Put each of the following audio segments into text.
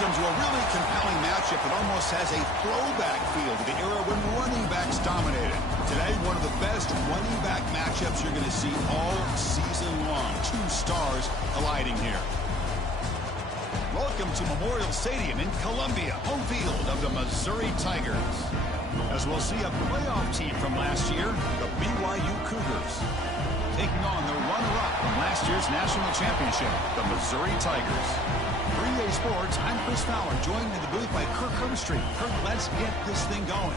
Welcome to a really compelling matchup that almost has a throwback feel to the era when running backs dominated. Today, one of the best running back matchups you're going to see all season long. Two stars colliding here. Welcome to Memorial Stadium in Columbia, home field of the Missouri Tigers. As we'll see a playoff team from last year, the BYU Cougars, taking on the runner-up from last year's national championship, the Missouri Tigers. 3A Sports, I'm Chris Fowler, joined in the booth by Kirk Herbstreit. Kirk, let's get this thing going.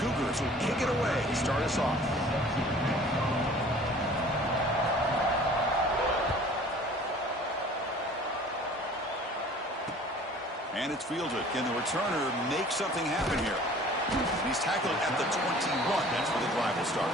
Cougars will kick it away to start us off. And it's fielded. Can the returner make something happen here? He's tackled at the 21. That's where the drive will start.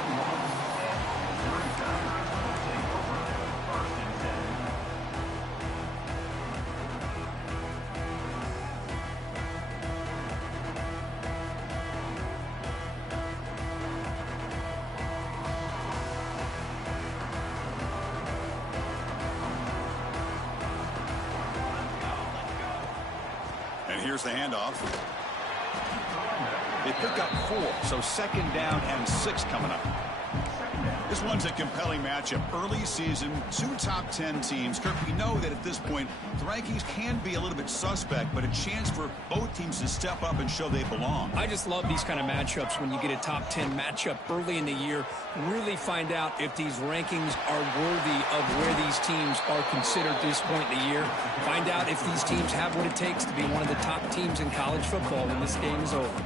Here's the handoff. They pick up 4, so second down and 6 coming up. This one's a compelling matchup. Early season, 2 top 10 teams. Kirk, we know that at this point, the rankings can be a little bit suspect, but a chance for both teams to step up and show they belong. I just love these kind of matchups when you get a top 10 matchup early in the year. Really find out if these rankings are worthy of where these teams are considered at this point in the year. Find out if these teams have what it takes to be one of the top teams in college football when this game is over.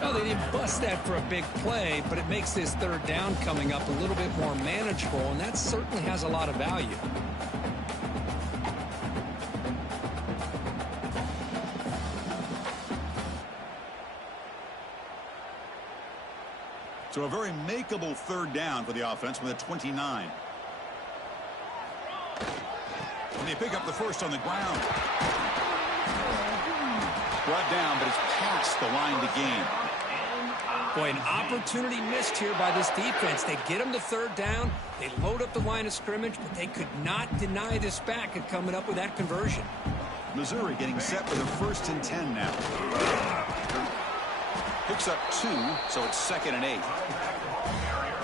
Well, they didn't bust that for a big play, but it makes this third down coming up a little bit more manageable, and that certainly has a lot of value. So a very makeable third down for the offense with a 29. And they pick up the first on the ground. Brought down, but it's past the line to gain. Boy, an opportunity missed here by this defense. They get them to third down. They load up the line of scrimmage, but they could not deny this back and coming up with that conversion. Missouri getting set for the 1st and 10 now. Picks up 2, so it's 2nd and 8.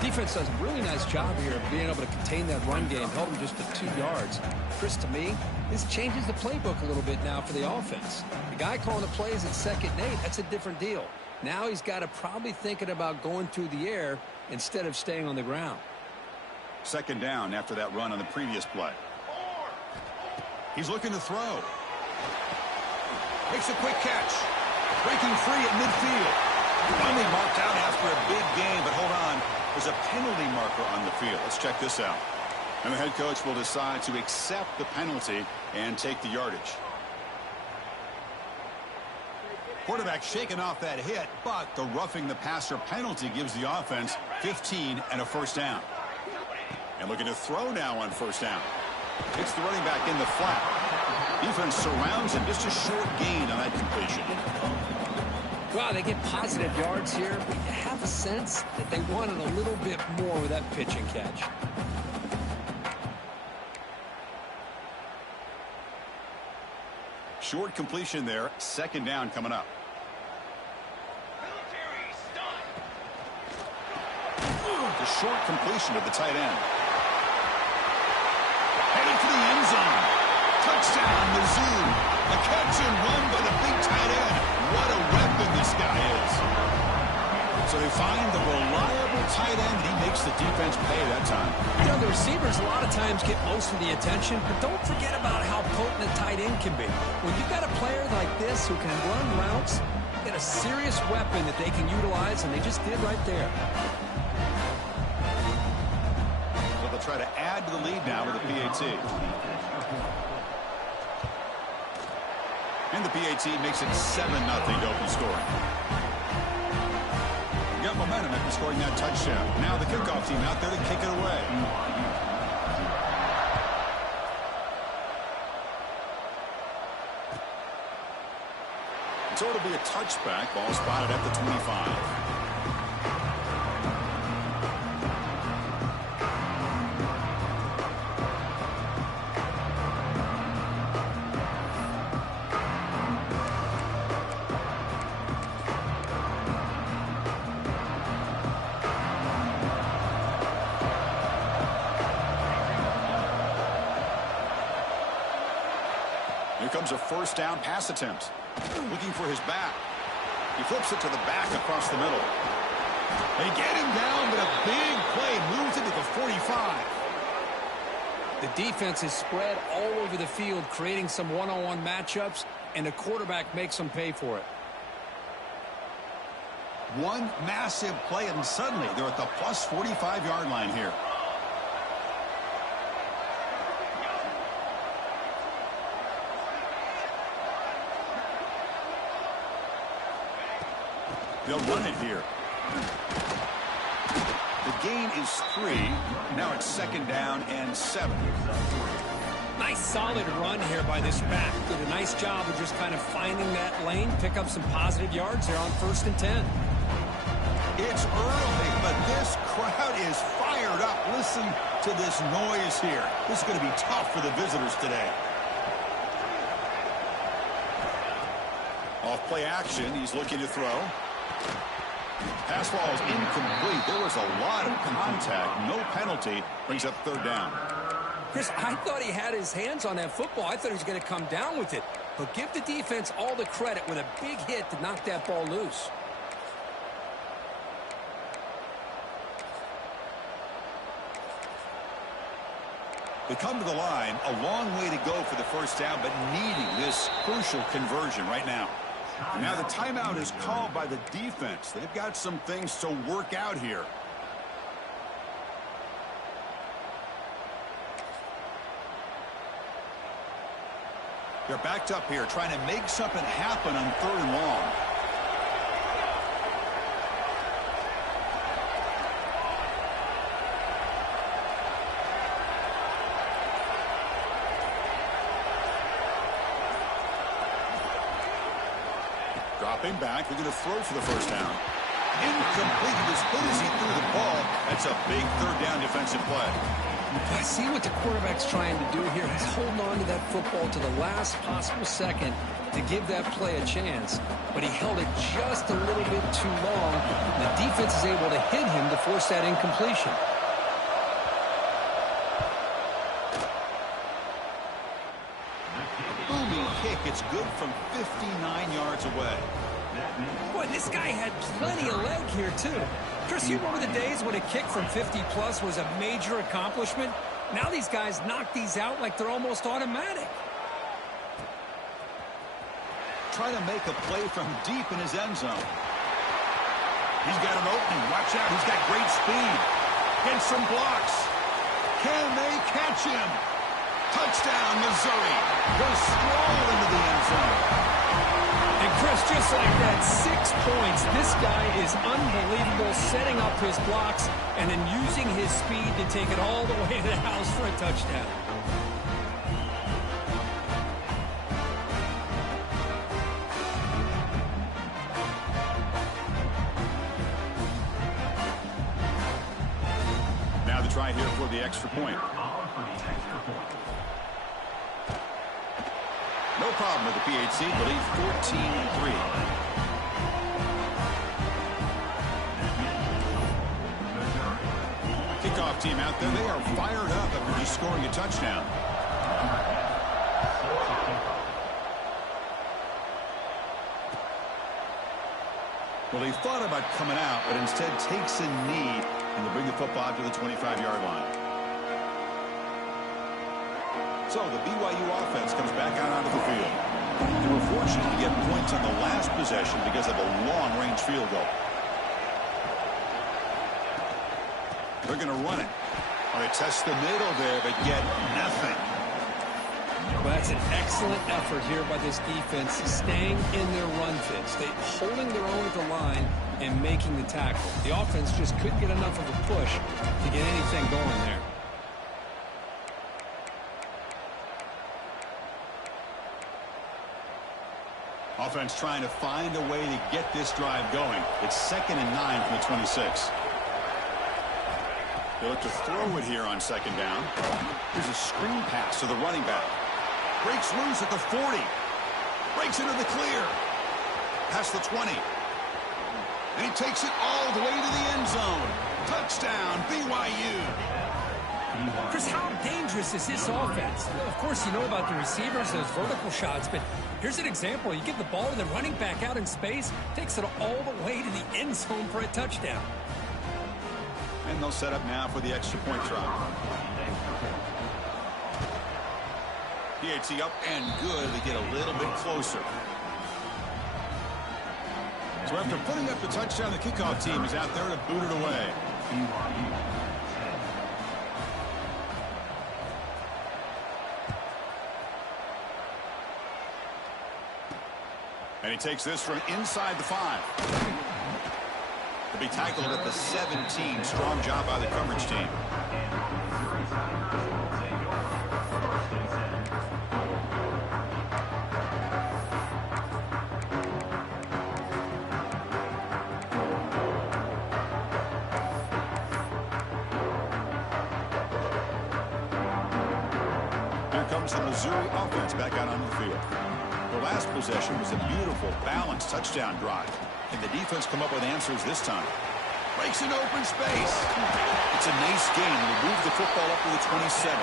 Defense does a really nice job here of being able to contain that run game, held them just to 2 yards. Chris, to me, this changes the playbook a little bit now for the offense. The guy calling the plays at 2nd and 8, that's a different deal. Now he's got to probably thinking about going through the air instead of staying on the ground. 2nd down after that run on the previous play. He's looking to throw. Makes a quick catch. Breaking free at midfield. Finally marked out after a big gain, but hold on. There's a penalty marker on the field. Let's check this out. And the head coach will decide to accept the penalty and take the yardage. Quarterback shaking off that hit, but the roughing the passer penalty gives the offense 15 and a 1st down. And looking to throw now on 1st down. Hits the running back in the flat. Defense surrounds him. Just a short gain on that completion. Wow, they get positive yards here, but you have a sense that they wanted a little bit more with that pitch and catch. Short completion there. 2nd down coming up. The short completion of the tight end. Headed for the end zone. Touchdown, Mizzou. A catch and run by the big tight end. What a weapon this guy is. So they find the reliable tight end, and he makes the defense pay that time. You know, the receivers a lot of times get most of the attention, but don't forget about how potent a tight end can be. When you've got a player like this who can run routes, you got a serious weapon that they can utilize, and they just did right there. try to add to the lead now with a PAT. And the PAT makes it 7-0 to open scoring. Got momentum after scoring that touchdown. Now the kickoff team out there to kick it away. So it'll be a touchback. Ball spotted at the 25. Here comes a first down pass attempt. Looking for his back. He flips it to the back across the middle. They get him down, but a big play moves into the 45. The defense is spread all over the field, creating some one-on-one matchups, and the quarterback makes them pay for it. One massive play, and suddenly they're at the plus 45-yard line here. They'll run it here. The gain is 3. Now it's 2nd down and 7. Nice solid run here by this back. Did a nice job of just kind of finding that lane, pick up some positive yards there on 1st and 10. It's early, but this crowd is fired up. Listen to this noise here. This is going to be tough for the visitors today. Off play action, he's looking to throw. Pass ball is incomplete. There was a lot of contact. No penalty. Brings up 3rd down. Chris, I thought he had his hands on that football. I thought he was going to come down with it. But give the defense all the credit with a big hit to knock that ball loose. They come to the line. A long way to go for the first down, but needing this crucial conversion right now. Now the timeout is called by the defense. They've got some things to work out here. They're backed up here trying to make something happen on 3rd and long. Dropping back, they're going to throw for the first down. Incomplete as good as he threw the ball. That's a big 3rd down defensive play. I see what the quarterback's trying to do here. He's holding on to that football to the last possible second to give that play a chance. But he held it just a little bit too long. The defense is able to hit him to force that incompletion. Booming kick. It's good from 59 yards away. Boy, this guy had plenty of leg here, too. Chris, you remember the days when a kick from 50-plus was a major accomplishment? Now these guys knock these out like they're almost automatic. Trying to make a play from deep in his end zone. He's got an opening. Watch out. He's got great speed. Gets some blocks. Can they catch him? Touchdown, Missouri. Goes strong into the end zone. And Chris, just like that, 6 points. This guy is unbelievable, setting up his blocks and then using his speed to take it all the way to the house for a touchdown. Now the try here for the extra point. No problem with the PHC, but lead 14-3. Kickoff team out there. They are fired up after just scoring a touchdown. Well, he thought about coming out, but instead takes a knee, and they'll bring the football to the 25-yard line. So the BYU offense comes back out onto the field. They were fortunate to get points on the last possession because of a long-range field goal. They're going to run it. Well, they test the middle there, but get nothing. Well, that's an excellent effort here by this defense, staying in their run fits. They holding their own at the line and making the tackle. The offense just couldn't get enough of a push to get anything going there. Offense trying to find a way to get this drive going. It's 2nd and 9 from the 26. They look to throw it here on 2nd down. Here's a screen pass to the running back. Breaks loose at the 40. Breaks into the clear. Past the 20. And he takes it all the way to the end zone. Touchdown, BYU. Chris, how dangerous is this offense? Of course, you know about the receivers, those vertical shots, but here's an example. You get the ball to the running back out in space, takes it all the way to the end zone for a touchdown. And they'll set up now for the extra point try. PAT up and good. They get a little bit closer. So after putting up the touchdown, the kickoff team is out there to boot it away. And he takes this from inside the 5. To be tackled at the 17. Strong job by the coverage team. Here comes the Missouri offense back out on the field. The last possession was a beautiful, balanced touchdown drive. And the defense come up with answers this time. Breaks an open space. It's a nice gain. They move the football up to the 27.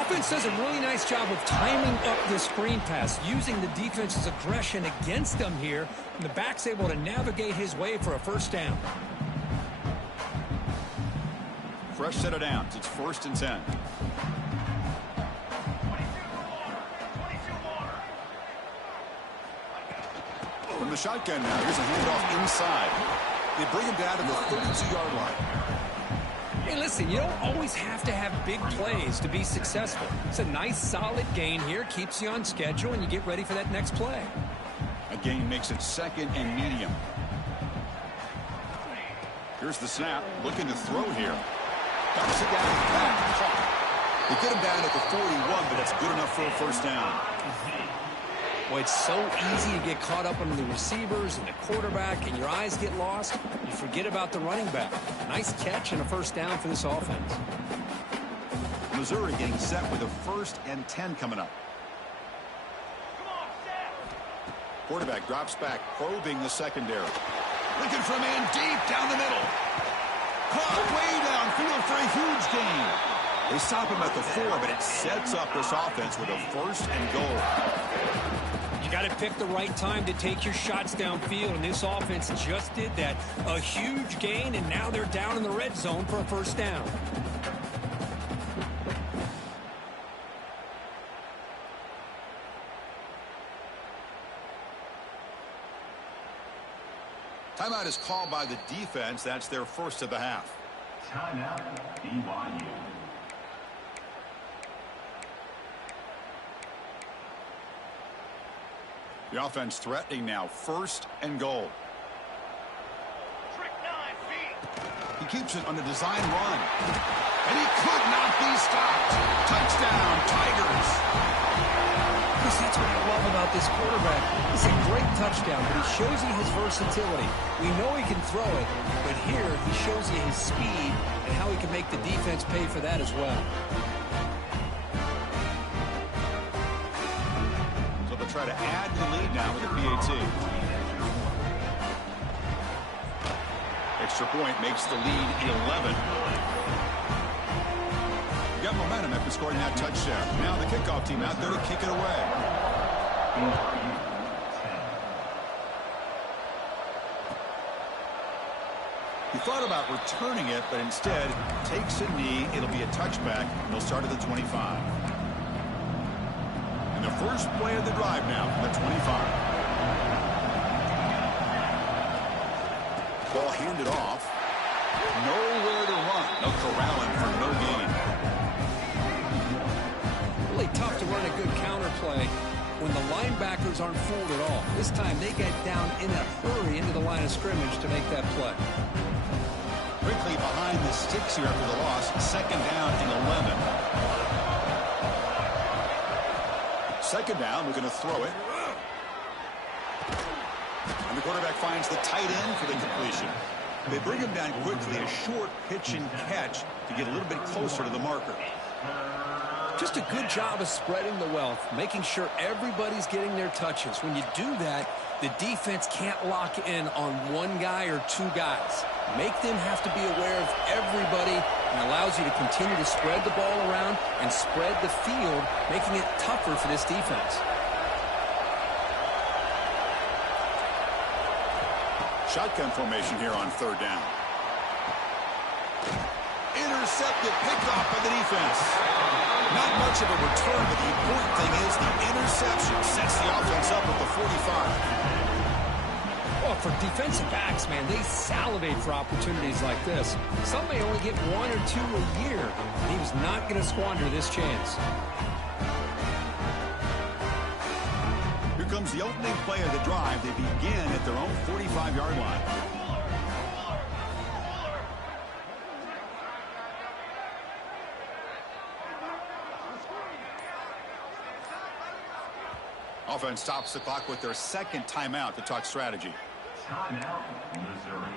Offense does a really nice job of timing up the screen pass, using the defense's aggression against them here. And the back's able to navigate his way for a first down. Fresh set of downs. It's 1st and 10. From the shotgun now, here's a handoff inside. They bring him down to the 32-yard line. Hey, listen, you don't always have to have big plays to be successful. It's a nice, solid gain here, keeps you on schedule, and you get ready for that next play. A gain makes it 2nd and medium. Here's the snap, looking to throw here. Dumps it down the back, caught. They get him down at the 41, but that's good enough for a first down. Boy, it's so easy to get caught up under the receivers and the quarterback, and your eyes get lost. You forget about the running back. Nice catch and a first down for this offense. Missouri getting set with a 1st and 10 coming up. Quarterback drops back, probing the secondary. Looking for a man deep down the middle. Caught way downfield for a huge gain. They stop him at the 4, but it sets up this offense with a 1st and goal. You got to pick the right time to take your shots downfield, and this offense just did that. A huge gain, and now they're down in the red zone for a first down. Timeout is called by the defense. That's their first of the half. Timeout, BYU. The offense threatening now. 1st and goal. He keeps it on the design run. And he could not be stopped. Touchdown, Tigers. Chris, that's what I love about this quarterback. It's a great touchdown, but he shows you his versatility. We know he can throw it, but here he shows you his speed and how he can make the defense pay for that as well. Try to add to the lead now with a PAT. Extra point makes the lead 11. You got momentum after scoring that touchdown. Now the kickoff team out there to kick it away. He thought about returning it, but instead takes a knee. It'll be a touchback, and they'll start at the 25. The first play of the drive now from the 25. Ball handed off. Nowhere to run. They'll corral him for no gain. Really tough to run a good counter play when the linebackers aren't fooled at all. This time they get down in a hurry into the line of scrimmage to make that play. Quickly behind the sticks here after the loss. Second down and 11. Second down, we're going to throw it. And the quarterback finds the tight end for the completion. They bring him down quickly, a short pitch and catch to get a little bit closer to the marker. Just a good job of spreading the wealth, making sure everybody's getting their touches. When you do that, the defense can't lock in on one guy or two guys. Make them have to be aware of everybody, and allows you to continue to spread the ball around and spread the field, making it tougher for this defense. Shotgun formation here on third down. Intercepted, picked off by the defense. Not much of a return, but the important thing is the interception sets the offense up at the 45. Well, for defensive backs, man, they salivate for opportunities like this. Some may only get one or two a year, and he was not going to squander this chance. Here comes the opening play of the drive. They begin at their own 45-yard line. Offense stops the clock with their second timeout to talk strategy. Timeout, Missouri.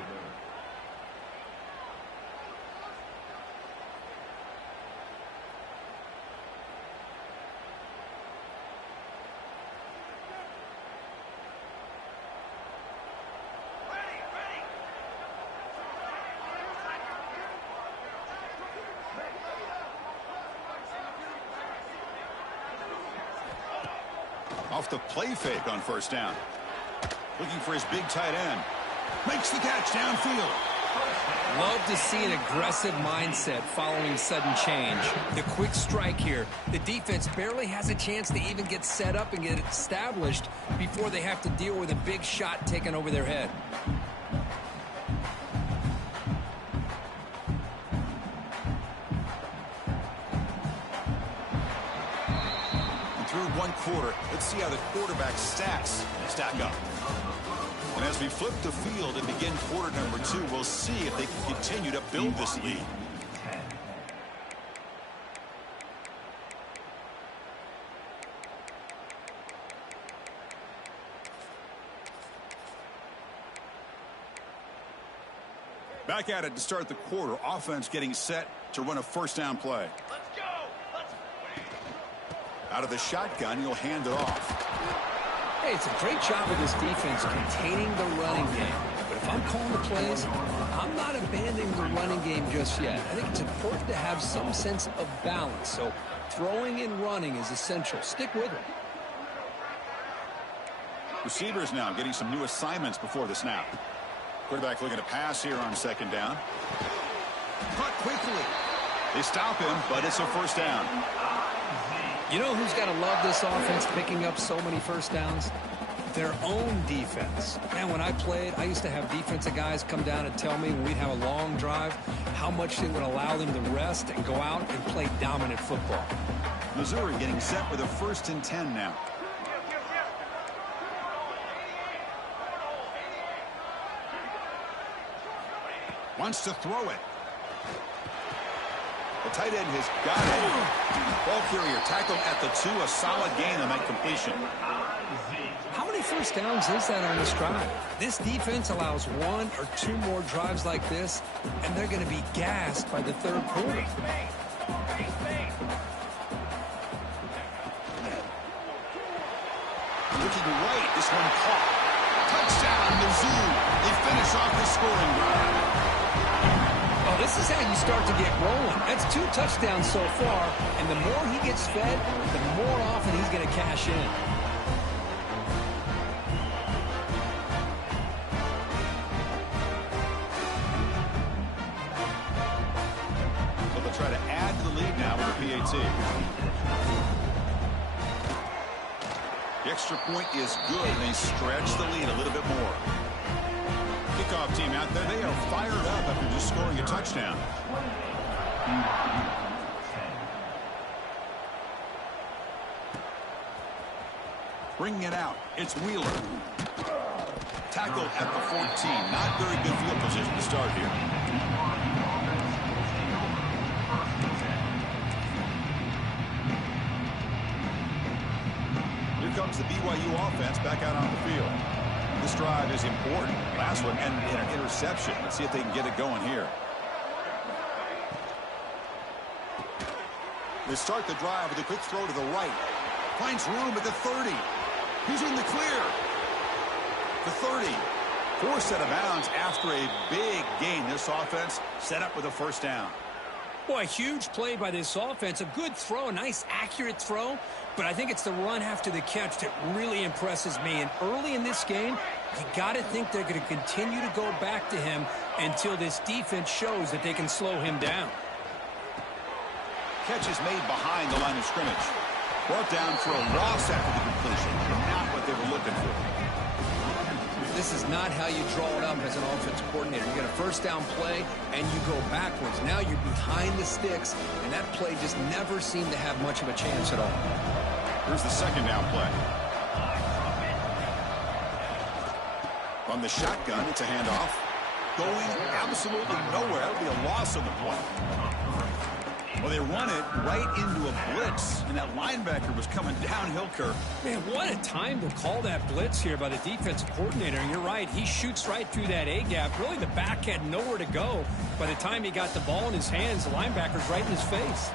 Off the play fake on first down. Looking for his big tight end. Makes the catch downfield. Love to see an aggressive mindset following sudden change. The quick strike here. The defense barely has a chance to even get set up and get established before they have to deal with a big shot taken over their head. One quarter. Let's see how the quarterback's stats stack up. And as we flip the field and begin quarter number 2, we'll see if they can continue to build this lead. Back at it to start the quarter. Offense getting set to run a first down play. Out of the shotgun, he'll hand it off. Hey, it's a great job of this defense containing the running game. But if I'm calling the plays, I'm not abandoning the running game just yet. I think it's important to have some sense of balance. So throwing and running is essential. Stick with it. Receivers now getting some new assignments before the snap. Quarterback looking to pass here on second down. Caught quickly. They stop him, but it's a first down. You know who's got to love this offense picking up so many first downs? Their own defense. Man, when I played, I used to have defensive guys come down and tell me when we'd have a long drive how much it would allow them to rest and go out and play dominant football. Missouri getting set with a 1st and 10 now. Wants to throw it. The tight end has got it. Ball carrier tackled at the 2. A solid gain on that completion. How many first downs is that on this drive? This defense allows 1 or 2 more drives like this, and they're going to be gassed by the third quarter. Looking right, this one caught. Touchdown, Mizzou. They finish off the scoring drive. Oh, this is how you start to get rolling. That's 2 touchdowns so far, and the more he gets fed, the more often he's going to cash in. So they'll try to add to the lead now with a PAT. The extra point is good, and they stretch the lead a little bit more. kickoff team out there, they are fired up after just scoring a touchdown. Bringing it out, it's Wheeler. Tackled at the 14. Not very good field position to start here. Here comes the BYU offense back out on the field. This drive is important. Last one ended in an interception. Let's see if they can get it going here. They start the drive with a quick throw to the right. Finds room at the 30. He's in the clear. The 30. Forced out of bounds after a big gain. This offense set up with a first down. Boy, huge play by this offense. A good throw, a nice accurate throw. But I think it's the run after the catch that really impresses me. And early in this game, you got to think they're going to continue to go back to him until this defense shows that they can slow him down. Catch is made behind the line of scrimmage. Brought down for a loss after the completion. Not what they were looking for. This is not how you draw it up as an offensive coordinator. You get a first down play, and you go backwards. Now you're behind the sticks, and that play just never seemed to have much of a chance at all. Here's the second down play. From the shotgun, it's a handoff. Going absolutely nowhere. That would be a loss on the play. Well, they run it right into a blitz, and that linebacker was coming downhill, Kirk. Man, what a time to call that blitz here by the defensive coordinator. And you're right, he shoots right through that A-gap. Really, the back had nowhere to go. By the time he got the ball in his hands, the linebacker's right in his face.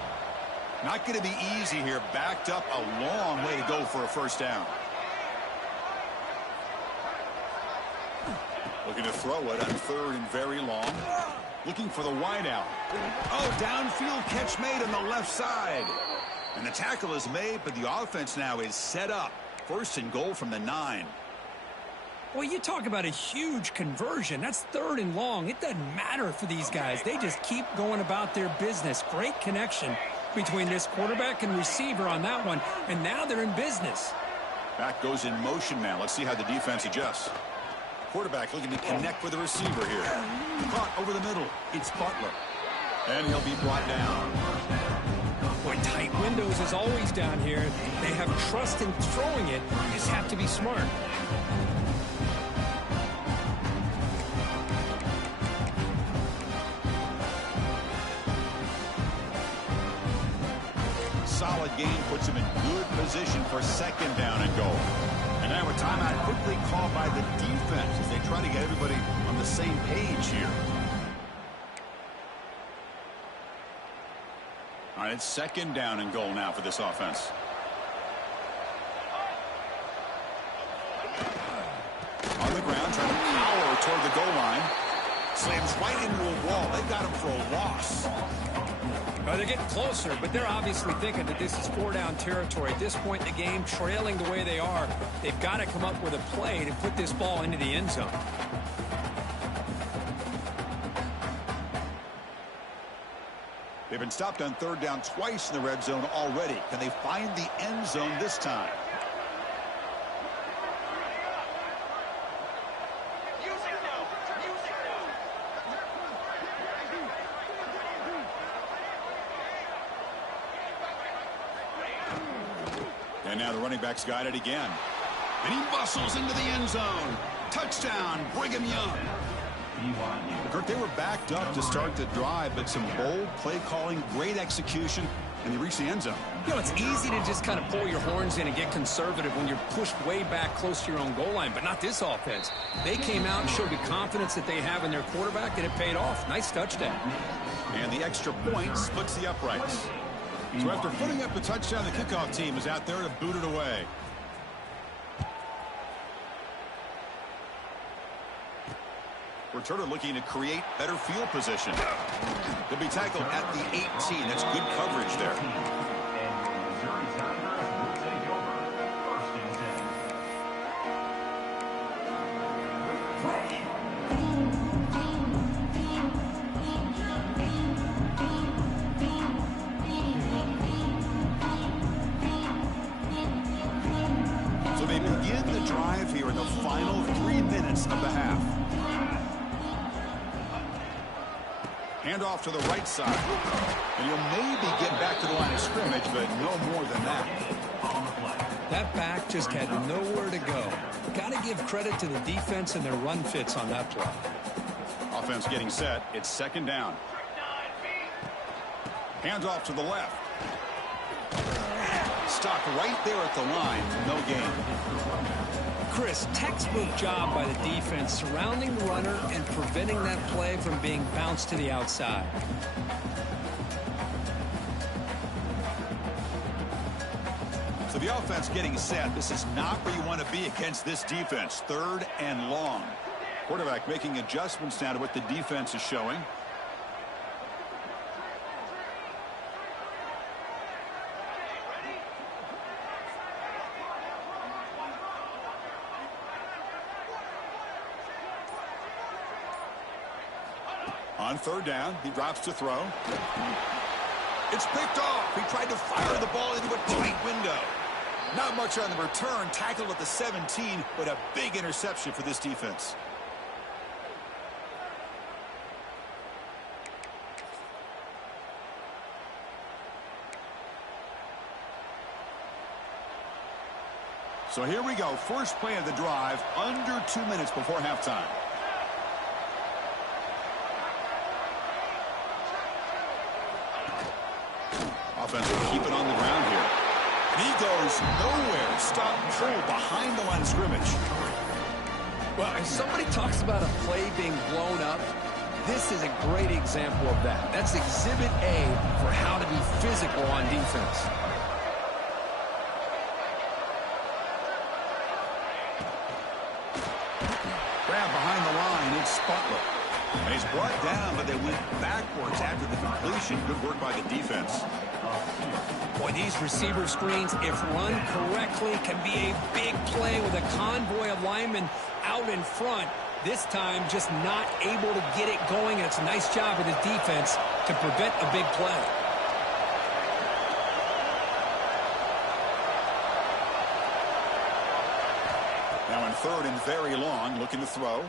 Not going to be easy here. Backed up a long way to go for a first down. Looking to throw it on third and very long. Looking for the wideout. Oh, downfield catch made on the left side. And the tackle is made, but the offense now is set up. First and goal from the 9. Well, you talk about a huge conversion. That's third and long. It doesn't matter for these guys. They just keep going about their business. Great connection between this quarterback and receiver on that one. And now they're in business. Back goes in motion now. Let's see how the defense adjusts. Quarterback looking to connect with the receiver here. Caught over the middle. It's Butler. And he'll be brought down. Boy, tight windows as always down here. They have trust in throwing it. You just have to be smart. Solid game puts him in good position for second down and goal. And now a timeout quickly called by the defense as they try to get everybody on the same page here. All right, it's second down and goal now for this offense. On the ground, trying to power toward the goal line. Slams right into a wall. They got him for a loss. They're getting closer, but they're obviously thinking that this is four-down territory. At this point in the game, trailing the way they are, they've got to come up with a play to put this ball into the end zone. They've been stopped on third down twice in the red zone already. Can they find the end zone this time? And now the running back's got it again. And he bustles into the end zone. Touchdown, Brigham Young. Kirk, they were backed up to start the drive, but some bold play calling, great execution, and they reached the end zone. You know, it's easy to just kind of pull your horns in and get conservative when you're pushed way back close to your own goal line, but not this offense. They came out and showed the confidence that they have in their quarterback, and it paid off. Nice touchdown. And the extra point splits the uprights. So after putting up the touchdown, the kickoff team is out there to boot it away. Returner looking to create better field position. They'll be tackled at the 18. That's good coverage there. So they begin the drive here in the final 3 minutes of the half. Hand off to the right side. And he'll maybe get back to the line of scrimmage, but no more than that. That back just had nowhere to go. Got to give credit to the defense and their run fits on that play. Offense getting set. It's second down. Hands off to the left. Stopped right there at the line. No gain. Chris, textbook job by the defense surrounding the runner and preventing that play from being bounced to the outside. So the offense getting set. This is not where you want to be against this defense. Third and long. Quarterback making adjustments now to what the defense is showing. On third down, he drops to throw. It's picked off. He tried to fire the ball into a tight window. Not much on the return. Tackled at the 17, but a big interception for this defense. So here we go. First play of the drive, under 2 minutes before halftime. Offense will keep it on the ground here. And he goes nowhere. Stop pull behind the line of scrimmage. Well, if somebody talks about a play being blown up, this is a great example of that. That's Exhibit A for how to be physical on defense. Grab behind the line. It's Butler. And he's brought down, but they went backwards after the completion. Good work by the defense. Boy, these receiver screens, if run correctly, can be a big play with a convoy of linemen out in front. This time, just not able to get it going, and it's a nice job of the defense to prevent a big play. Now in third and very long, looking to throw.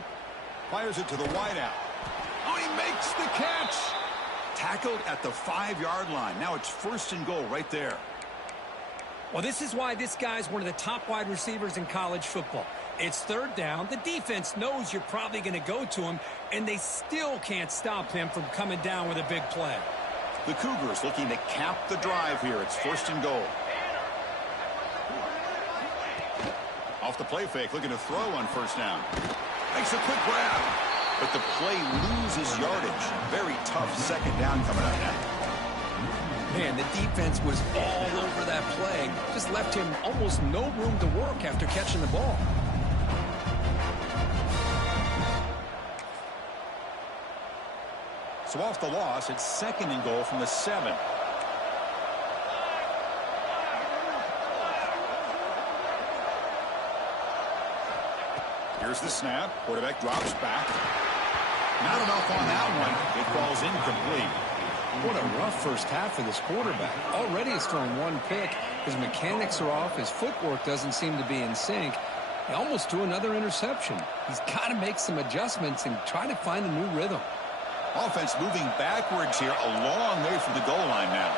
Fires it to the wideout. Oh, he makes the catch. Tackled at the 5-yard line. Now it's first and goal right there. Well, this is why this guy's one of the top wide receivers in college football. It's third down. The defense knows you're probably going to go to him, and they still can't stop him from coming down with a big play. The Cougars looking to cap the drive here. It's first and goal. Off the play fake, looking to throw on first down. Makes a quick grab, but the play loses yardage. Very tough second down coming up now. Man, the defense was all over that play. Just left him almost no room to work after catching the ball. So off the loss, it's second and goal from the 7. Here's the snap. Quarterback drops back. Not enough on that one. It falls incomplete. What a rough first half for this quarterback. Already has thrown one pick. His mechanics are off. His footwork doesn't seem to be in sync. He almost threw another interception. He's got to make some adjustments and try to find a new rhythm. Offense moving backwards here, a long way from the goal line now.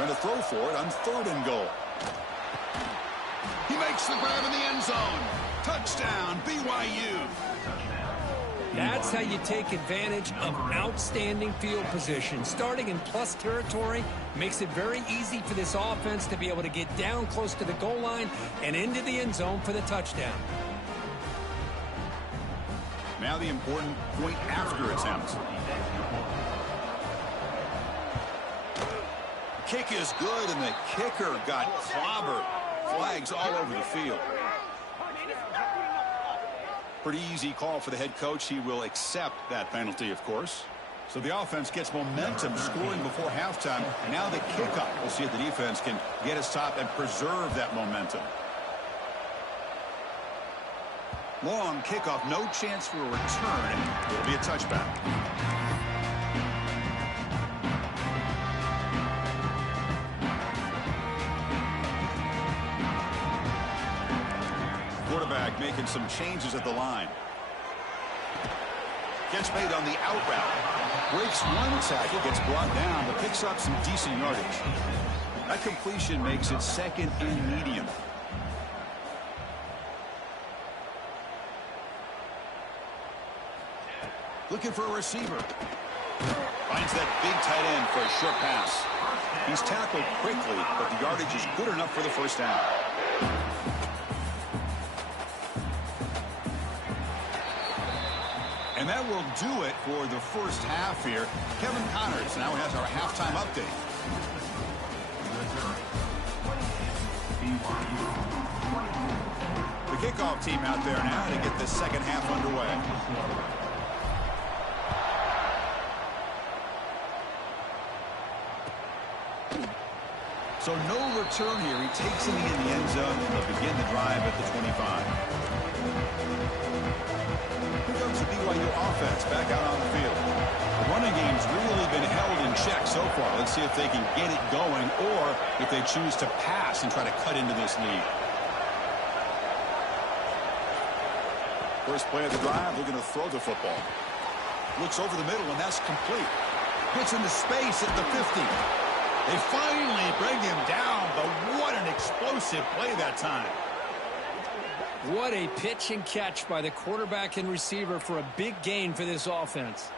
And to throw for it on third and goal. He makes the grab in the end zone. Touchdown, BYU. That's how you take advantage of outstanding field position. Starting in plus territory makes it very easy for this offense to be able to get down close to the goal line and into the end zone for the touchdown. Now the important point after attempt. Kick is good, and the kicker got clobbered. Flags all over the field. Pretty easy call for the head coach. He will accept that penalty, of course. So the offense gets momentum, scoring before halftime. Now the kickoff. We'll see if the defense can get a stop and preserve that momentum. Long kickoff, no chance for a return. It'll be a touchback. Quarterback making some changes at the line. Gets made on the out route. Breaks one tackle, gets brought down, but picks up some decent yardage. That completion makes it second and medium. Looking for a receiver. Finds that big tight end for a short pass. He's tackled quickly, but the yardage is good enough for the first down. And that will do it for the first half here. Kevin Connors now has our halftime update. The kickoff team out there now to get the second half underway. So no return here. He takes it in the end zone, and they'll begin the drive at the 25. Here comes the BYU offense back out on the field. The running game's really been held in check so far. Let's see if they can get it going or if they choose to pass and try to cut into this lead. First play of the drive, they're going to throw the football. Looks over the middle, and that's complete. Gets into space at the 50. They finally bring him down, but what an explosive play that time. What a pitch and catch by the quarterback and receiver for a big gain for this offense.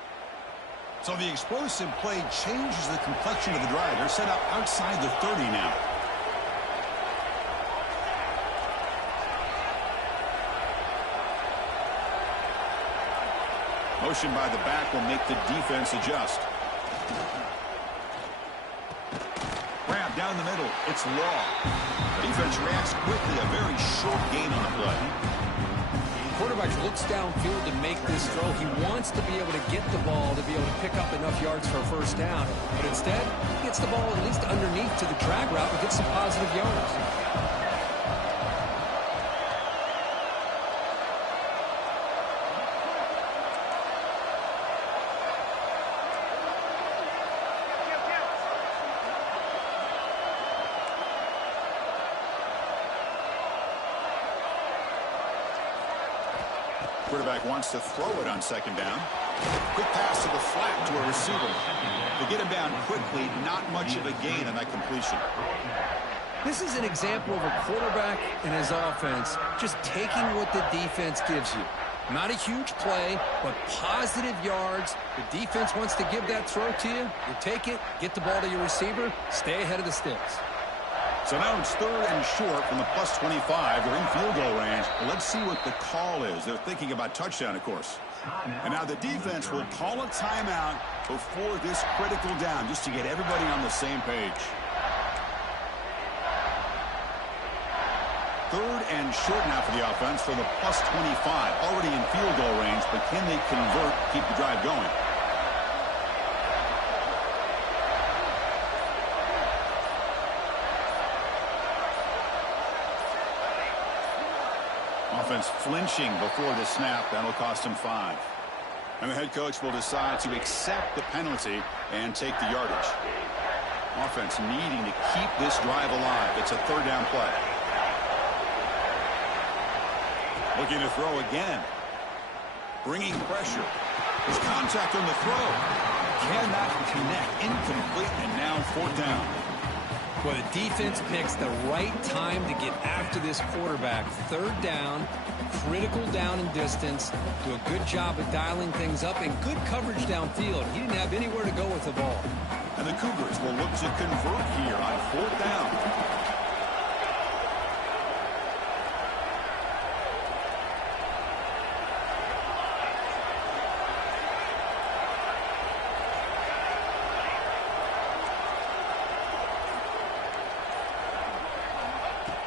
So the explosive play changes the complexion of the drive. They're set up outside the 30 now. Motion by the back will make the defense adjust. Grab down the middle. It's Law. Defense reacts quickly. A very short gain on the play. Quarterback looks downfield to make this throw. He wants to be able to get the ball to be able to pick up enough yards for a first down. But instead, he gets the ball at least underneath to the drag route and gets some positive yards. Quarterback wants to throw it on second down. Quick pass to the flat to a receiver. They get him down quickly. Not much of a gain on that completion. This is an example of a quarterback and his offense just taking what the defense gives you. Not a huge play, but positive yards. The defense wants to give that throw to you. You take it, get the ball to your receiver, stay ahead of the sticks. So now it's third and short from the plus 25. They're in field goal range. Well, let's see what the call is. They're thinking about touchdown, of course. And now the defense will call a timeout before this critical down, just to get everybody on the same page. Third and short now for the offense for the plus 25. Already in field goal range, but can they convert, keep the drive going? Offense flinching before the snap. That'll cost him 5. And the head coach will decide to accept the penalty and take the yardage. Offense needing to keep this drive alive. It's a third down play. Looking to throw again. Bringing pressure. There's contact on the throw. Cannot connect. Incomplete, and now fourth down. Well, the defense picks the right time to get after this quarterback. Third down, critical down and distance. Do a good job of dialing things up and good coverage downfield. He didn't have anywhere to go with the ball. And the Cougars will look to convert here on fourth down.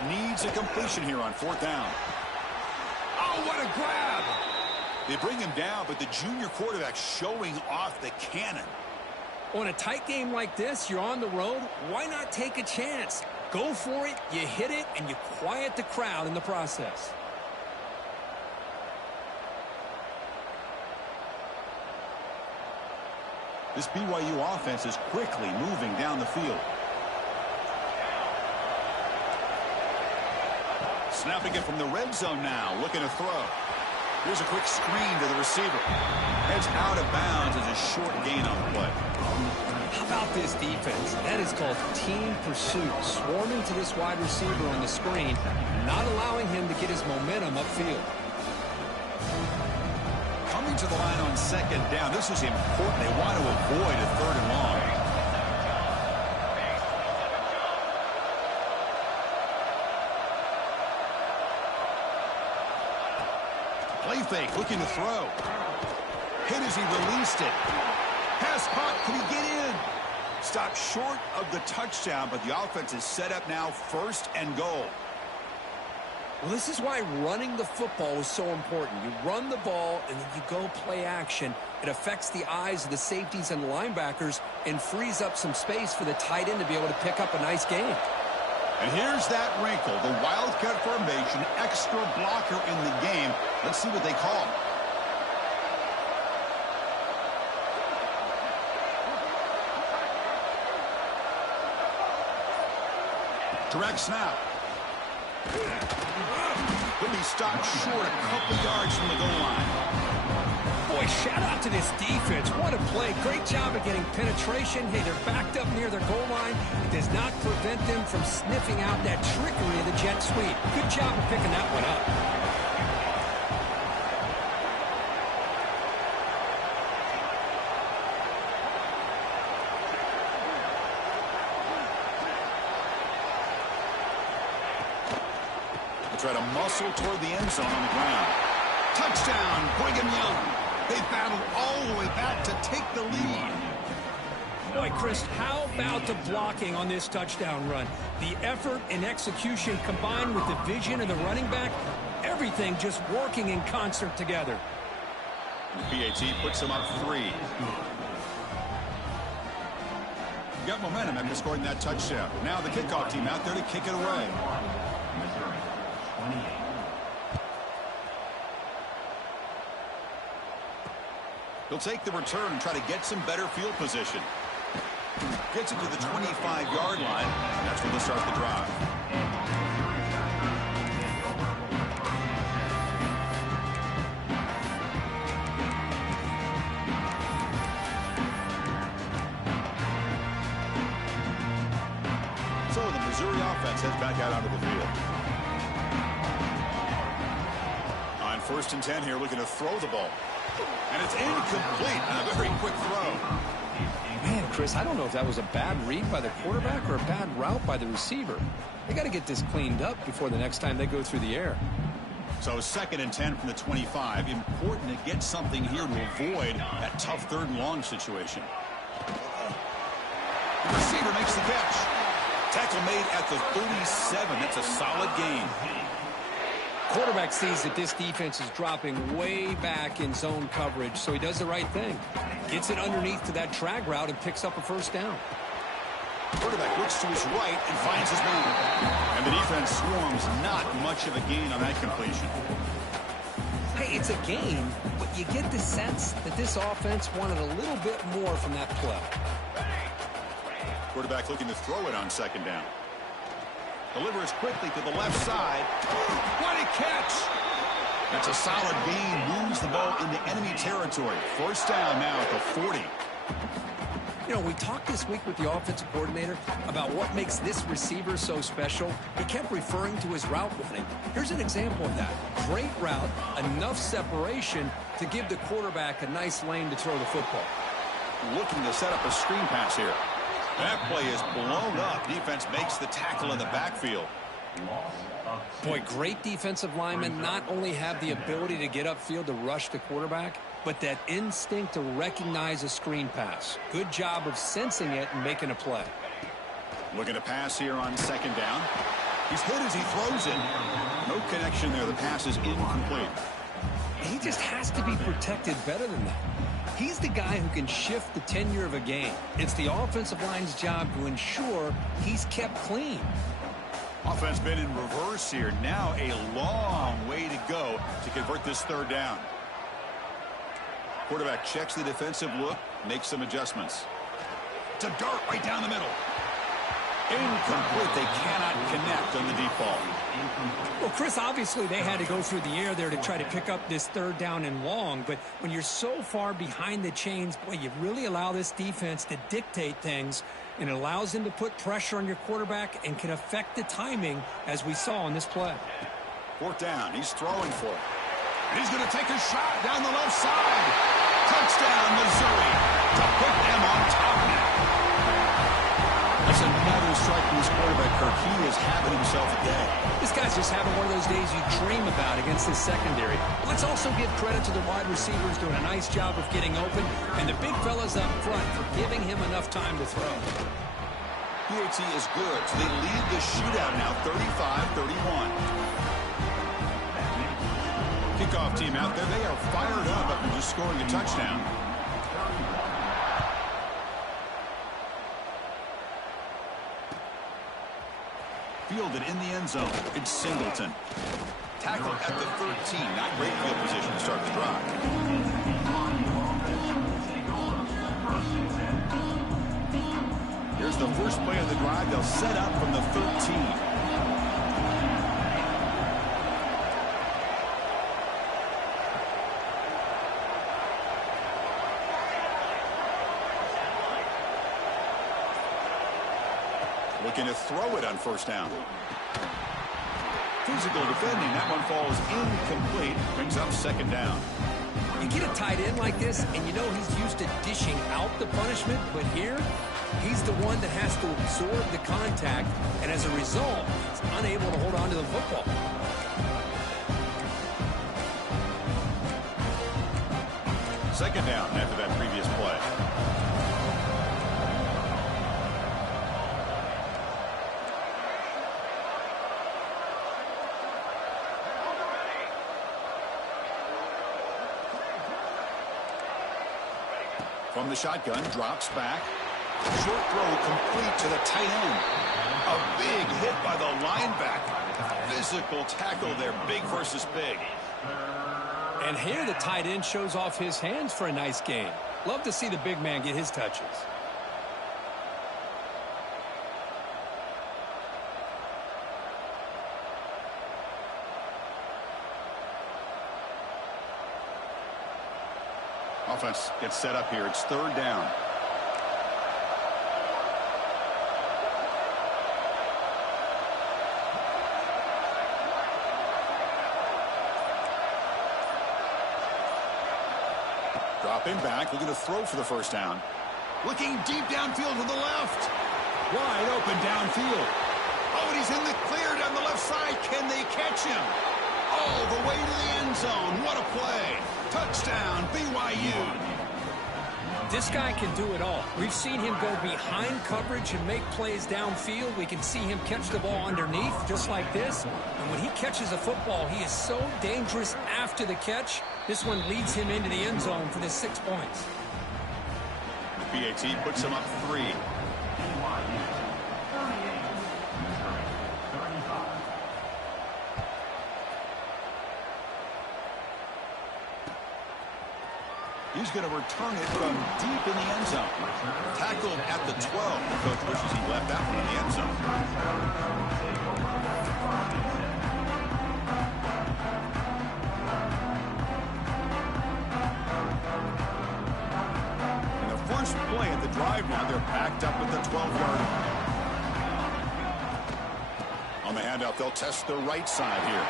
Needs a completion here on fourth down. Oh, what a grab! They bring him down, but the junior quarterback showing off the cannon. On a tight game like this, you're on the road. Why not take a chance? Go for it, you hit it, and you quiet the crowd in the process. This BYU offense is quickly moving down the field. Snapping it from the red zone now, looking to throw. Here's a quick screen to the receiver. Heads out of bounds as a short gain on the play. How about this defense? That is called team pursuit. Swarming to this wide receiver on the screen, not allowing him to get his momentum upfield. Coming to the line on second down. This is important. They want to avoid a third and long. Play fake, looking to throw. Hit as he released it. Pass caught. Can he get in? Stopped short of the touchdown, but the offense is set up now, first and goal. Well, this is why running the football is so important. You run the ball, and then you go play action. It affects the eyes of the safeties and linebackers and frees up some space for the tight end to be able to pick up a nice gain. And here's that wrinkle, the wildcat formation, extra blocker in the game. Let's see what they call. Direct snap. Could be stopped short a couple yards from the goal line. Boy, shout out to this defense. What a play. Great job of getting penetration. Hey, they're backed up near their goal line. It does not prevent them from sniffing out that trickery of the jet sweep. Good job of picking that one up. Try to muscle toward the end zone on the ground. Touchdown, Brigham Young. They battled all the way back to take the lead. Boy, Chris, how about the blocking on this touchdown run? The effort and execution combined with the vision of the running back, everything just working in concert together. PAT puts them up 3. Got momentum after scoring that touchdown. Now the kickoff team out there to kick it away. He'll take the return and try to get some better field position. Gets it to the 25-yard line, and that's when they'll start the drive. So the Missouri offense heads back out onto the field. On 1st and 10 here, looking to throw the ball. And it's incomplete on a very quick throw. Man, Chris, I don't know if that was a bad read by the quarterback or a bad route by the receiver. They got to get this cleaned up before the next time they go through the air. So 2nd and 10 from the 25. Important to get something here to avoid that tough 3rd and long situation. The receiver makes the catch. Tackle made at the 37. That's a solid gain. Quarterback sees that this defense is dropping way back in zone coverage, so he does the right thing. Gets it underneath to that drag route and picks up a 1st down. Quarterback looks to his right and finds his man. And the defense swarms, not much of a gain on that completion. Hey, it's a gain, but you get the sense that this offense wanted a little bit more from that play. Quarterback looking to throw it on 2nd down. Delivers quickly to the left side. What a catch! That's a solid gain. Moves the ball into enemy territory. 1st down now at the 40. You know, we talked this week with the offensive coordinator about what makes this receiver so special. He kept referring to his route running. Here's an example of that. Great route, enough separation to give the quarterback a nice lane to throw the football. Looking to set up a screen pass here. That play is blown up. Defense makes the tackle in the backfield. Boy, great defensive linemen not only have the ability to get upfield to rush the quarterback, but that instinct to recognize a screen pass. Good job of sensing it and making a play. Looking to pass here on 2nd down. He's hit as he throws it. No connection there. The pass is incomplete. He just has to be protected better than that. He's the guy who can shift the tenure of a game. It's the offensive line's job to ensure he's kept clean. Offense been in reverse here. Now a long way to go to convert this 3rd down. Quarterback checks the defensive look, Make some adjustments. To dart right down the middle. Incomplete. They cannot connect on the deep ball. Well, Chris, obviously they had to go through the air there to try to pick up this third down and long, but when you're so far behind the chains, boy, you really allow this defense to dictate things, and it allows them to put pressure on your quarterback and can affect the timing, as we saw on this play. Fourth down. He's throwing for it. And he's going to take a shot down the left side. Touchdown, Missouri, to put them on top now. That's another strike from this quarterback, Kirk. He is having himself a day. This guy's just having one of those days you dream about against this secondary. Let's also give credit to the wide receivers doing a nice job of getting open, and the big fellas up front for giving him enough time to throw. PAT is good, so they lead the shootout now 35-31. Kickoff team out there, they are fired up after just scoring a touchdown. Fielded in the end zone. It's Singleton. Tackled at the 13. Not great field position to start the drive. Here's the first play of the drive. They'll set up from the 13. Looking to throw it on first down. Physical defending. That one falls incomplete. Brings up second down. You get a tight end like this, and you know he's used to dishing out the punishment, but here, he's the one that has to absorb the contact, and as a result, he's unable to hold on to the football. Second down after that previous play. From the shotgun, drops back. Short throw complete to the tight end. A big hit by the linebacker. Physical tackle there, big versus big. And here the tight end shows off his hands for a nice game. Love to see the big man get his touches. Offense gets set up here. It's third down. Dropping back, looking to throw for the first down. Looking deep downfield to the left. Wide open downfield. Oh, and he's in the clear down the left side. Can they catch him? All the way to the end zone. What a play. Touchdown, BYU. This guy can do it all. We've seen him go behind coverage and make plays downfield. We can see him catch the ball underneath, just like this. And when he catches a football, he is so dangerous after the catch. This one leads him into the end zone for the 6 points. The PAT puts him up 3. He's going to return it from deep in the end zone. Tackled at the 12. The coach wishes he left that one in the end zone. And the first play at the drive now, they're backed up at the 12-yard. On the handout, they'll test the right side here.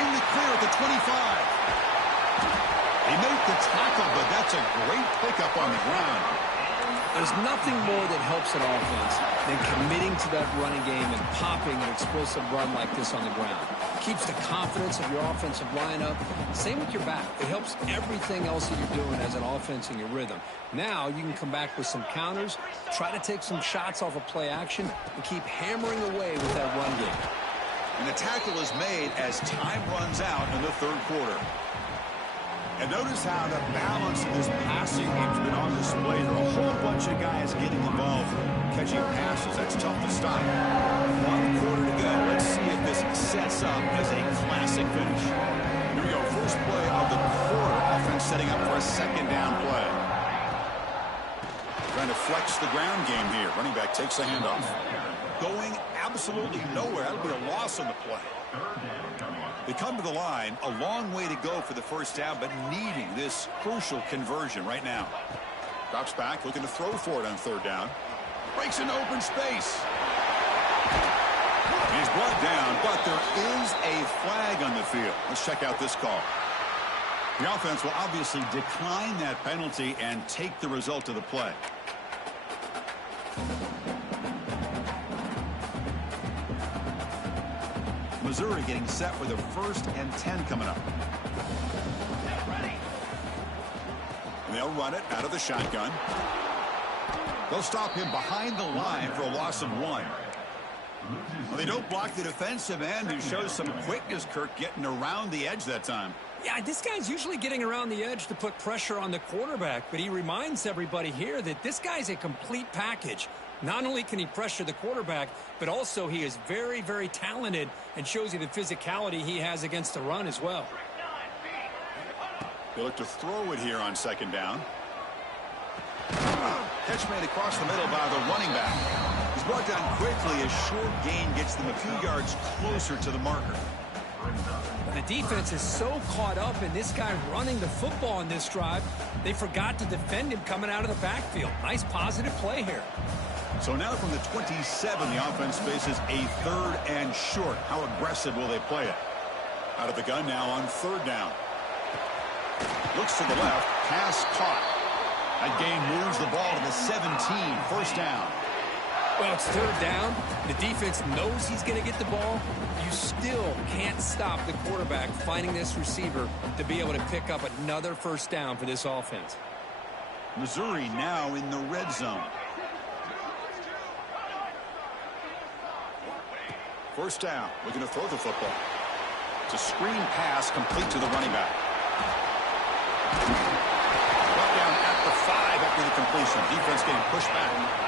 In the clear at the 25. He made the tackle, but that's a great pickup on the ground. There's nothing more that helps an offense than committing to that running game and popping an explosive run like this on the ground. It keeps the confidence of your offensive lineup. Same with your back. It helps everything else that you're doing as an offense in your rhythm. Now you can come back with some counters, try to take some shots off of play action, and keep hammering away with that run game. And the tackle is made as time runs out in the third quarter. And notice how the balance of this passing game's been on display. There are a whole bunch of guys getting involved, catching passes. That's tough to stop. 1 quarter to go. Let's see if this sets up as a classic finish. Here we go. First play of the quarter. Offense setting up for a second down play. Trying to flex the ground game here. Running back takes the handoff. Going absolutely nowhere. That'll be a loss on the play. They come to the line. A long way to go for the first down, but needing this crucial conversion right now. Drops back, looking to throw for it on third down. Breaks into open space. He's brought down, but there is a flag on the field. Let's check out this call. The offense will obviously decline that penalty and take the result of the play. Missouri getting set with a 1st and 10 coming up. And they'll run it out of the shotgun. They'll stop him behind the line for a loss of 1. Well, they don't block the defensive end, who shows some quickness, Kirk, getting around the edge that time. Yeah, this guy's usually getting around the edge to put pressure on the quarterback, but he reminds everybody here that this guy's a complete package. Not only can he pressure the quarterback, but also he is very, very talented and shows you the physicality he has against the run as well. They look to throw it here on 2nd down. Catch made across the middle by the running back. He's brought down quickly. A short gain gets them a few yards closer to the marker. The defense is so caught up in this guy running the football on this drive, they forgot to defend him coming out of the backfield. Nice positive play here. So now from the 27, the offense faces a 3rd and short. How aggressive will they play it? Out of the gun now on 3rd down. Looks to the left. Pass caught. That gain moves the ball to the 17. 1st down. Well, it's 3rd down. The defense knows he's going to get the ball. You still can't stop the quarterback finding this receiver to be able to pick up another 1st down for this offense. Missouri now in the red zone. 1st down. Looking to throw the football. It's a screen pass complete to the running back. Brought down at the 5 after the completion. Defense getting pushed back.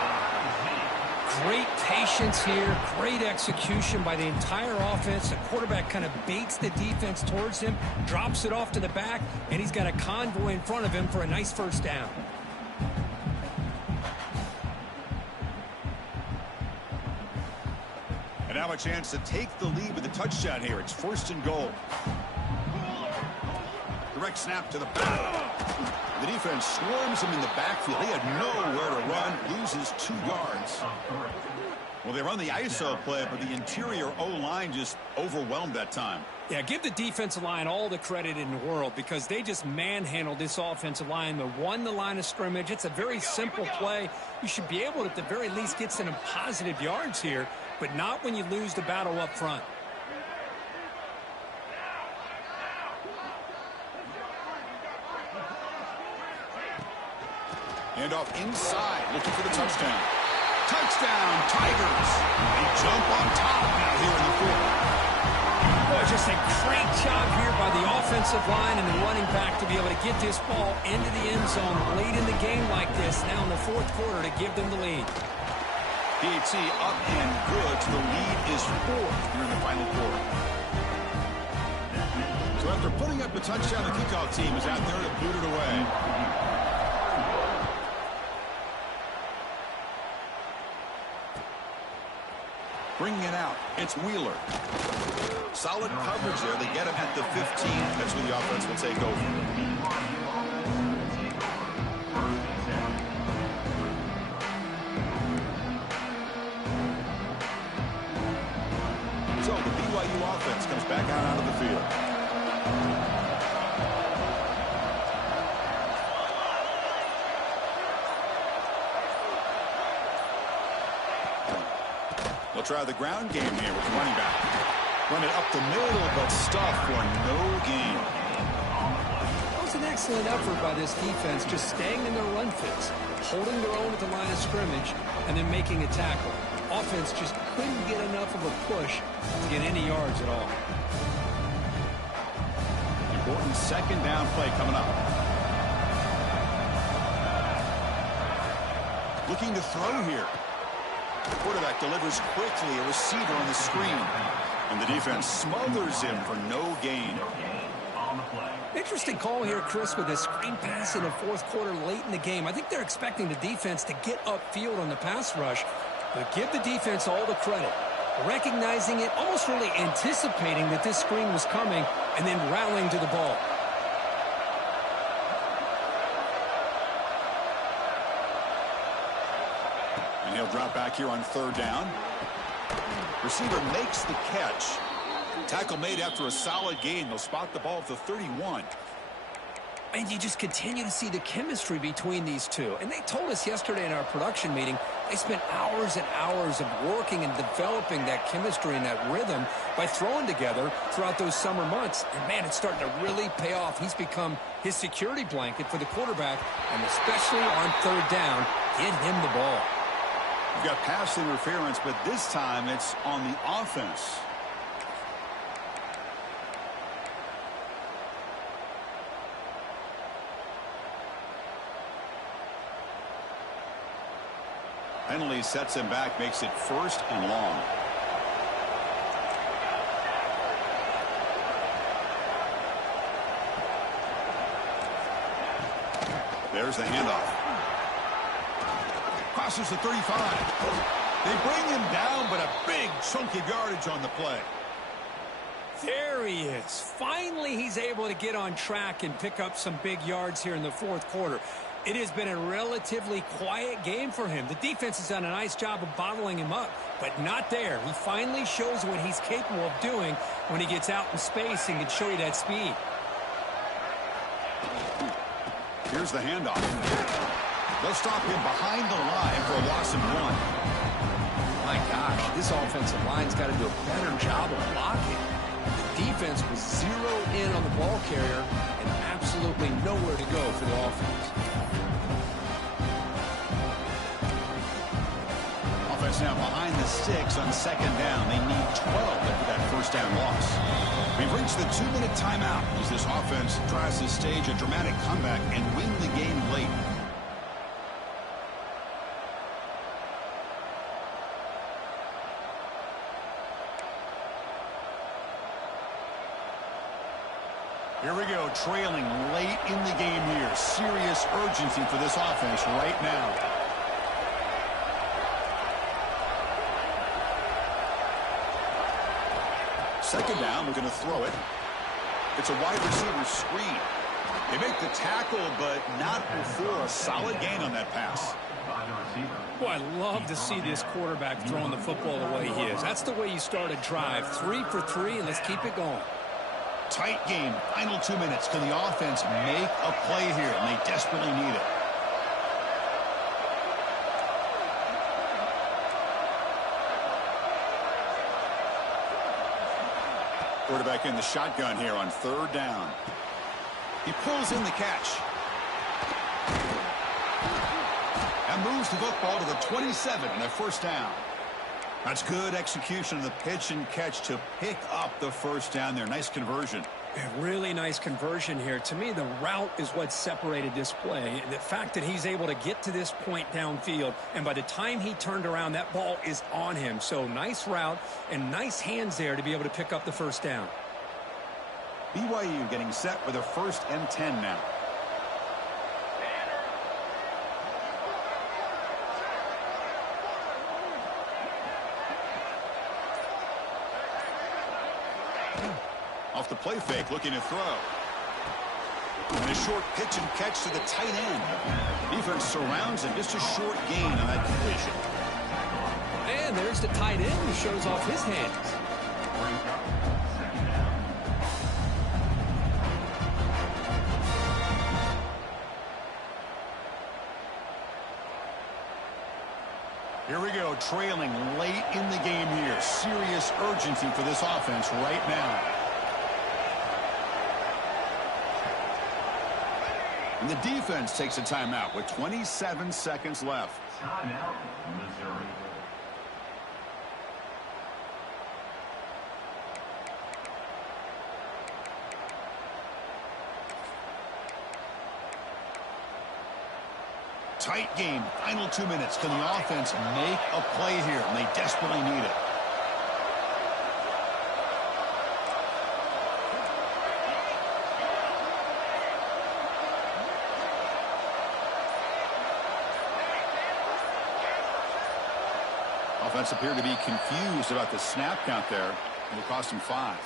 Great patience here. Great execution by the entire offense. The quarterback kind of baits the defense towards him, drops it off to the back, and he's got a convoy in front of him for a nice 1st down. And now a chance to take the lead with a touchdown here. It's 1st and goal. Direct snap to the back. The defense swarms him in the backfield. He had nowhere to run, loses 2 yards. Well, they run the ISO play, but the interior O-line just overwhelmed that time. Yeah, give the defensive line all the credit in the world because they just manhandled this offensive line. They won the line of scrimmage. It's a very simple play. You should be able to, at the very least, get some positive yards here, but not when you lose the battle up front. And off inside, looking for the touchdown. Touchdown, Tigers. They jump on top now here in the 4th. Boy, just a great job here by the offensive line and the running back to be able to get this ball into the end zone late in the game like this, now in the 4th quarter, to give them the lead. PAT up and good. So the lead is 4th here in the final quarter. So after putting up the touchdown, the kickoff team is out there to boot it away. Bringing it out, it's Wheeler. Solid coverage there. They get him at the 15. That's where the offense will take over. So the BYU offense comes back out of the field. They'll try the ground game here with the running back. Run it up the middle, but stuff for no gain. That was an excellent effort by this defense, just staying in their run fits, holding their own at the line of scrimmage, and then making a tackle. Offense just couldn't get enough of a push to get any yards at all. Important 2nd down play coming up. Looking to throw here. The quarterback delivers quickly, a receiver on the screen. And the defense smothers him for no gain. On the play. Interesting call here, Chris, with a screen pass in the fourth quarter late in the game. I think they're expecting the defense to get upfield on the pass rush, but give the defense all the credit. Recognizing it, almost really anticipating that this screen was coming, and then rallying to the ball. And he'll drop back here on third down. Receiver makes the catch. Tackle made after a solid gain. They'll spot the ball at the 31. And you just continue to see the chemistry between these two. And they told us yesterday in our production meeting, they spent hours and hours of working and developing that chemistry and that rhythm by throwing together throughout those summer months. And, man, it's starting to really pay off. He's become his security blanket for the quarterback, and especially on third down, get him the ball. You've got pass interference, but this time it's on the offense. Penalty sets him back, makes it first and long. There's the handoff. Crosses the 35. They bring him down, but a big chunk of yardage on the play. There he is. Finally, he's able to get on track and pick up some big yards here in the fourth quarter. It has been a relatively quiet game for him. The defense has done a nice job of bottling him up, but not there. He finally shows what he's capable of doing when he gets out in space and can show you that speed. Here's the handoff. They'll stop him behind the line for a loss of 1. My gosh, this offensive line's got to do a better job of blocking. The defense was zeroed in on the ball carrier and absolutely nowhere to go for the offense. Offense now behind the 6 on second down. They need 12 after that first down loss. We've reached the 2-minute timeout as this offense tries to stage a dramatic comeback and win the game late. Here we go, trailing late in the game here. Serious urgency for this offense right now. Second down, we're going to throw it. It's a wide receiver screen. They make the tackle, but not before a solid gain on that pass. Boy, I love to see this quarterback throwing the football the way he is. That's the way you start a drive. 3 for 3, and let's keep it going. Tight game, final 2 minutes. Can the offense make a play here? And they desperately need it. Quarterback in the shotgun here on third down. He pulls in the catch. And moves the football to the 27 and a first down. That's good execution of the pitch and catch to pick up the first down there. Nice conversion. A really nice conversion here. To me, the route is what separated this play. The fact that he's able to get to this point downfield, and by the time he turned around, that ball is on him. So nice route and nice hands there to be able to pick up the first down. BYU getting set with a 1st and 10 now. Off the play fake, looking to throw. And a short pitch and catch to the tight end. Defense surrounds him. Just a short gain on that completion. And there's the tight end who shows off his hands. Here we go, trailing late in the game here. Serious urgency for this offense right now. And the defense takes a timeout with 27 seconds left. Timeout, Missouri. Tight game, final 2 minutes. Can the offense make a play here? And they desperately need it. Offense appeared to be confused about the snap count there. It will cost him 5.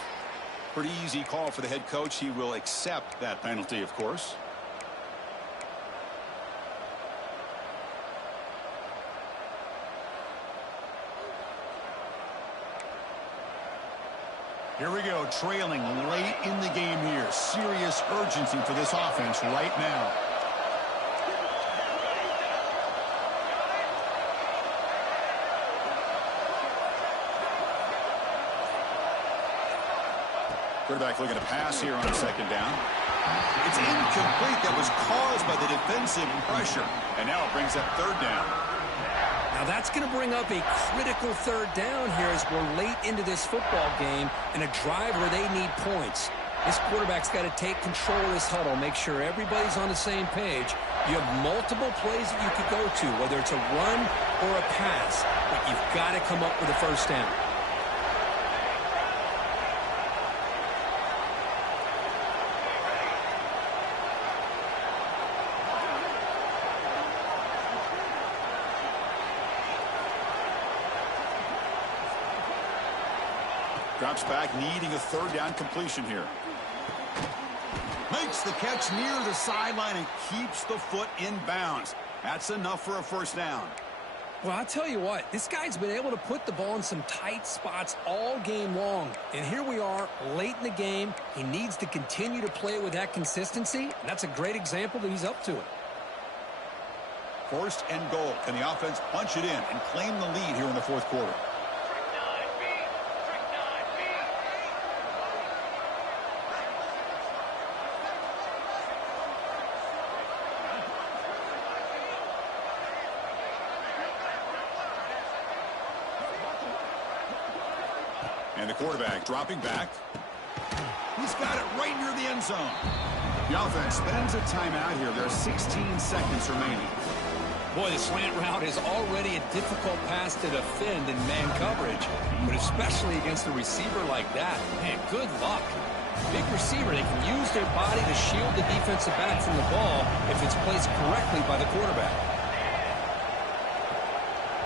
Pretty easy call for the head coach. He will accept that penalty, of course. Here we go, trailing late in the game here. Serious urgency for this offense right now. Quarterback looking to pass here on 2nd down. It's incomplete. That was caused by the defensive pressure. And now it brings up 3rd down. Now that's going to bring up a critical 3rd down here as we're late into this football game in a drive where they need points. This quarterback's got to take control of this huddle, make sure everybody's on the same page. You have multiple plays that you could go to, whether it's a run or a pass, but you've got to come up with a 1st down. Drops back, needing a 3rd down completion here. Makes the catch near the sideline and keeps the foot in bounds. That's enough for a 1st down. Well, I'll tell you what, this guy's been able to put the ball in some tight spots all game long. And here we are, late in the game. He needs to continue to play with that consistency. And that's a great example that he's up to it. 1st and goal. Can the offense punch it in and claim the lead here in the 4th quarter? And the quarterback dropping back. He's got it right near the end zone. The offense spends a timeout here. There are 16 seconds remaining. Boy, the slant route is already a difficult pass to defend in man coverage, but especially against a receiver like that. Man, good luck. Big receiver, they can use their body to shield the defensive back from the ball if it's placed correctly by the quarterback.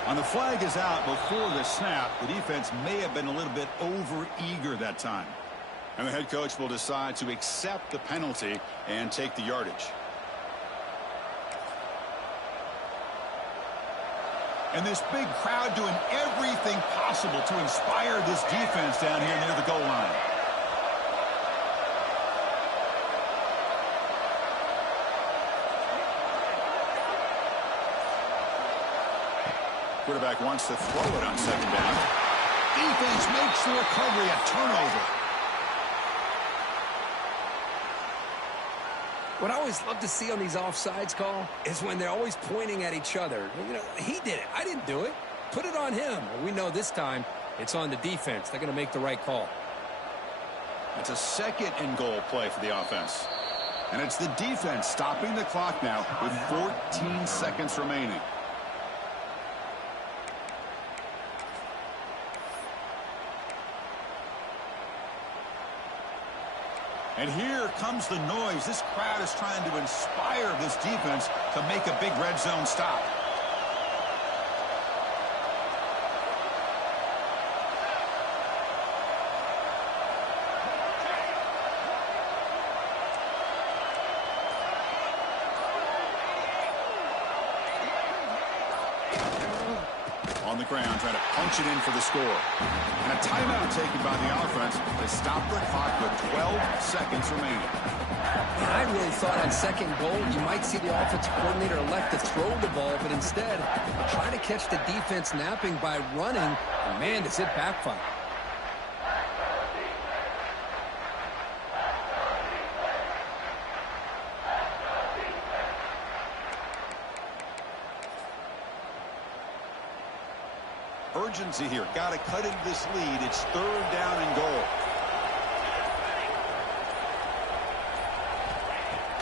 And the flag is out before the snap. The defense may have been a little bit over-eager that time. And the head coach will decide to accept the penalty and take the yardage. And this big crowd doing everything possible to inspire this defense down here near the goal line. Quarterback wants to throw it on 2nd down. Defense makes the recovery, a turnover. What I always love to see on these offsides call is when they're always pointing at each other. You know, he did it. I didn't do it. Put it on him. Well, we know this time it's on the defense. They're going to make the right call. It's a 2nd and goal play for the offense. And it's the defense stopping the clock now with 14 seconds remaining. And here comes the noise. This crowd is trying to inspire this defense to make a big red zone stop. On the ground, trying to punch it in for the score. And a timeout taken by the offense to stop the clock with 12 seconds remaining. I really thought on 2nd goal you might see the offensive coordinator elect to throw the ball, but instead try to catch the defense napping by running. And man, does it backfire. Urgency here. Got to cut into this lead. It's 3rd down and goal.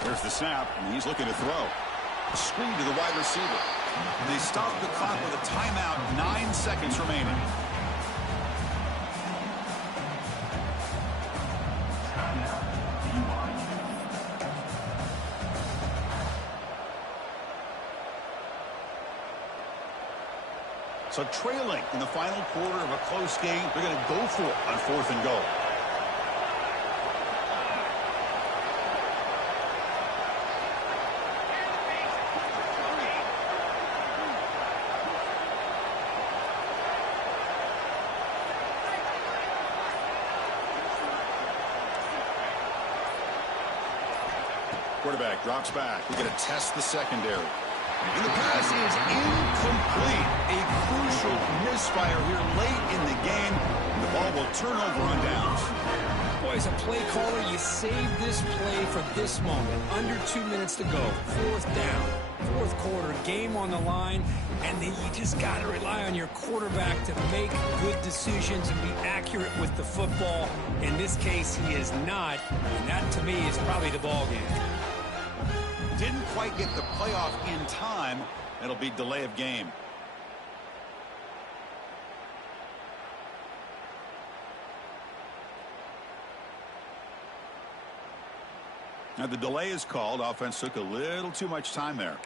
There's the snap, and he's looking to throw. Screen to the wide receiver. And they stop the clock with a timeout. 9 seconds remaining. So trailing in the final quarter of a close game, they're going to go for it on 4th and goal. Quarterback drops back. We're going to test the secondary. And the pass is incomplete. A crucial misfire here late in the game. The ball will turn over on downs. Boy, as a play caller, you save this play for this moment. Under 2 minutes to go. 4th down. 4th quarter, game on the line. And then you just got to rely on your quarterback to make good decisions and be accurate with the football. In this case, he is not. And that, to me, is probably the ball game. Didn't quite get the playoff in time. It'll be delay of game. Now the delay is called. Offense took a little too much time there.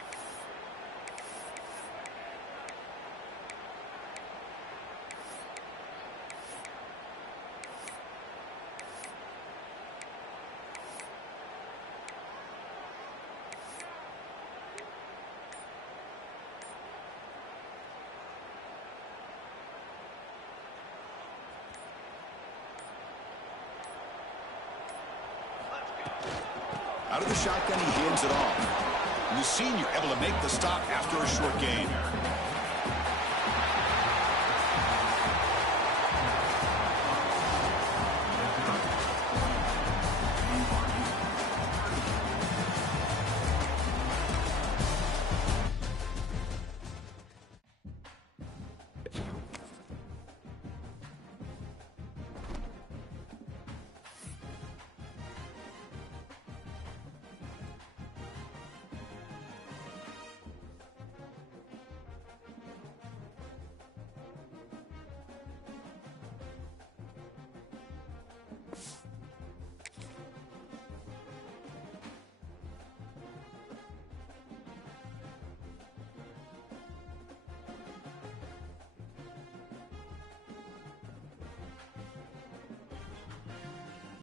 Out of the shotgun, he hands it off. And the senior able to make the stop after a short gain.